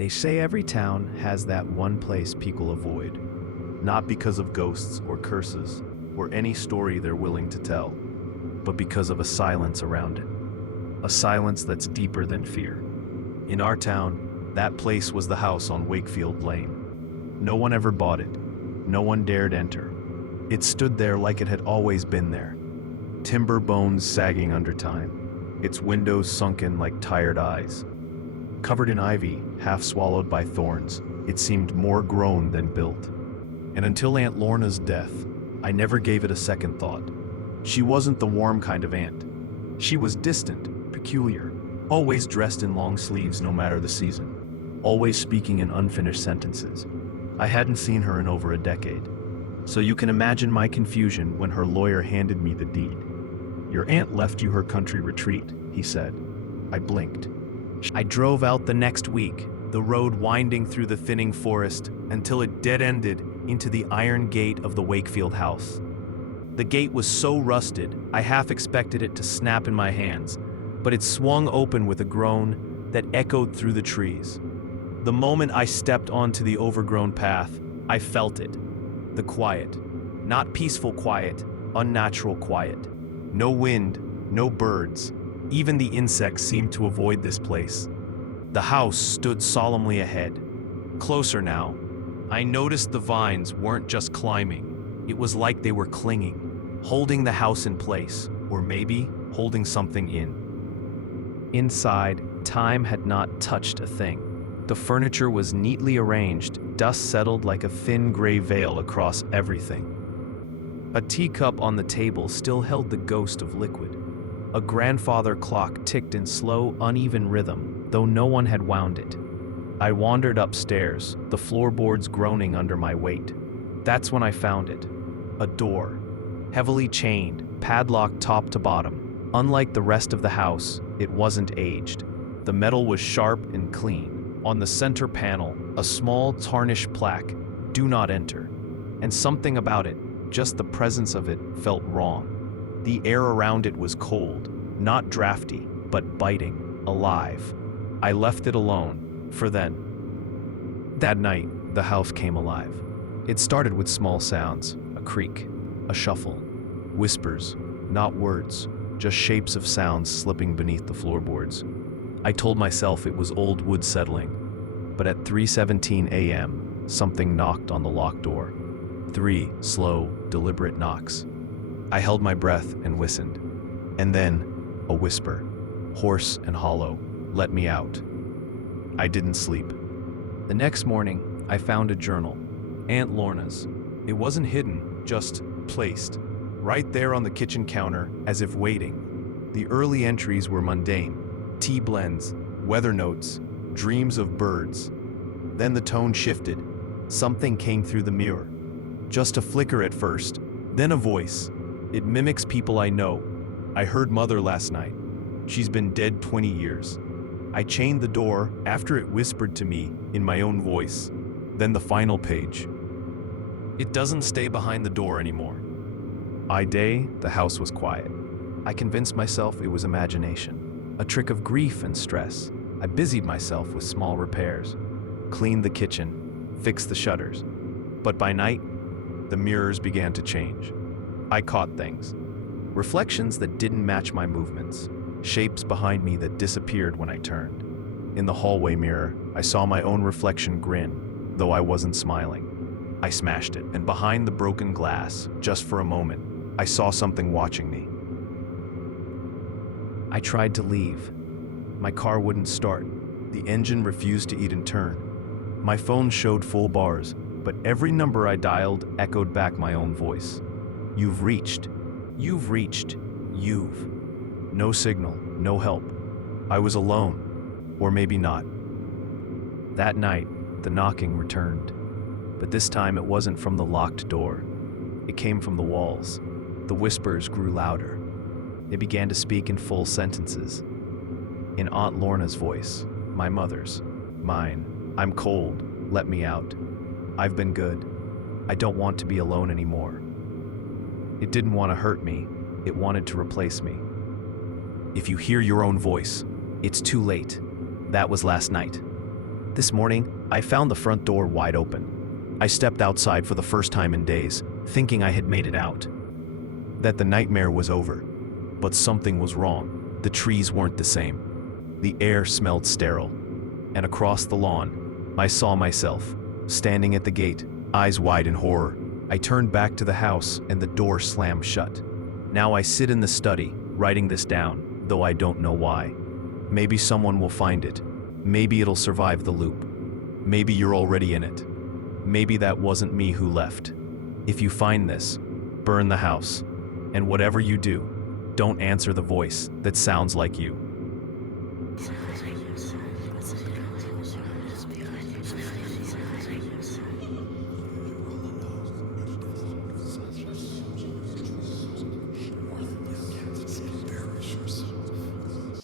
They say every town has that one place people avoid, not because of ghosts or curses or any story they're willing to tell, but because of a silence around it. A silence that's deeper than fear. In our town, that place was the house on Wakefield Lane. No one ever bought it. No one dared enter. It stood there like it had always been there. Timber bones sagging under time, its windows sunken like tired eyes. Covered in ivy, half swallowed by thorns, it seemed more grown than built. And until Aunt Lorna's death, I never gave it a second thought. She wasn't the warm kind of aunt. She was distant, peculiar, always dressed in long sleeves no matter the season, always speaking in unfinished sentences. I hadn't seen her in over a decade. So you can imagine my confusion when her lawyer handed me the deed. "Your aunt left you her country retreat," he said. I blinked. I drove out the next week, the road winding through the thinning forest until it dead-ended into the iron gate of the Wakefield house. The gate was so rusted, I half expected it to snap in my hands, but it swung open with a groan that echoed through the trees. The moment I stepped onto the overgrown path, I felt it. The quiet. Not peaceful quiet, unnatural quiet. No wind, no birds. Even the insects seemed to avoid this place. The house stood solemnly ahead. Closer now, I noticed the vines weren't just climbing. It was like they were clinging, holding the house in place, or maybe holding something in. Inside, time had not touched a thing. The furniture was neatly arranged, dust settled like a thin gray veil across everything. A teacup on the table still held the ghost of liquid. A grandfather clock ticked in slow, uneven rhythm, though no one had wound it. I wandered upstairs, the floorboards groaning under my weight. That's when I found it. A door. Heavily chained, padlocked top to bottom. Unlike the rest of the house, it wasn't aged. The metal was sharp and clean. On the center panel, a small tarnished plaque, "Do not enter." And something about it, just the presence of it, felt wrong. The air around it was cold, not drafty, but biting, alive. I left it alone, for then. That night, the house came alive. It started with small sounds, a creak, a shuffle, whispers, not words, just shapes of sounds slipping beneath the floorboards. I told myself it was old wood settling, but at 3:17 a.m., something knocked on the locked door. 3 slow, deliberate knocks. I held my breath and listened. And then, a whisper, hoarse and hollow, "Let me out." I didn't sleep. The next morning, I found a journal, Aunt Lorna's. It wasn't hidden, just placed, right there on the kitchen counter, as if waiting. The early entries were mundane. Tea blends, weather notes, dreams of birds. Then the tone shifted. Something came through the mirror. Just a flicker at first, then a voice. It mimics people I know. I heard Mother last night. She's been dead 20 years. I chained the door after it whispered to me in my own voice. Then the final page. It doesn't stay behind the door anymore. By day, the house was quiet. I convinced myself it was imagination, a trick of grief and stress. I busied myself with small repairs, cleaned the kitchen, fixed the shutters. But by night, the mirrors began to change. I caught things. Reflections that didn't match my movements. Shapes behind me that disappeared when I turned. In the hallway mirror, I saw my own reflection grin, though I wasn't smiling. I smashed it, and behind the broken glass, just for a moment, I saw something watching me. I tried to leave. My car wouldn't start. The engine refused to even turn. My phone showed full bars, but every number I dialed echoed back my own voice. "You've reached. You've reached. You've." No signal, no help. I was alone, or maybe not. That night, the knocking returned. But this time it wasn't from the locked door. It came from the walls. The whispers grew louder. They began to speak in full sentences. In Aunt Lorna's voice, my mother's, mine. "I'm cold. Let me out. I've been good. I don't want to be alone anymore." It didn't want to hurt me. It wanted to replace me. "If you hear your own voice, it's too late." That was last night. This morning, I found the front door wide open. I stepped outside for the first time in days, thinking I had made it out, that the nightmare was over. But something was wrong. The trees weren't the same. The air smelled sterile. And across the lawn, I saw myself, standing at the gate, eyes wide in horror. I turned back to the house and the door slammed shut. Now I sit in the study, writing this down, though I don't know why. Maybe someone will find it. Maybe it'll survive the loop. Maybe you're already in it. Maybe that wasn't me who left. If you find this, burn the house. And whatever you do, don't answer the voice that sounds like you.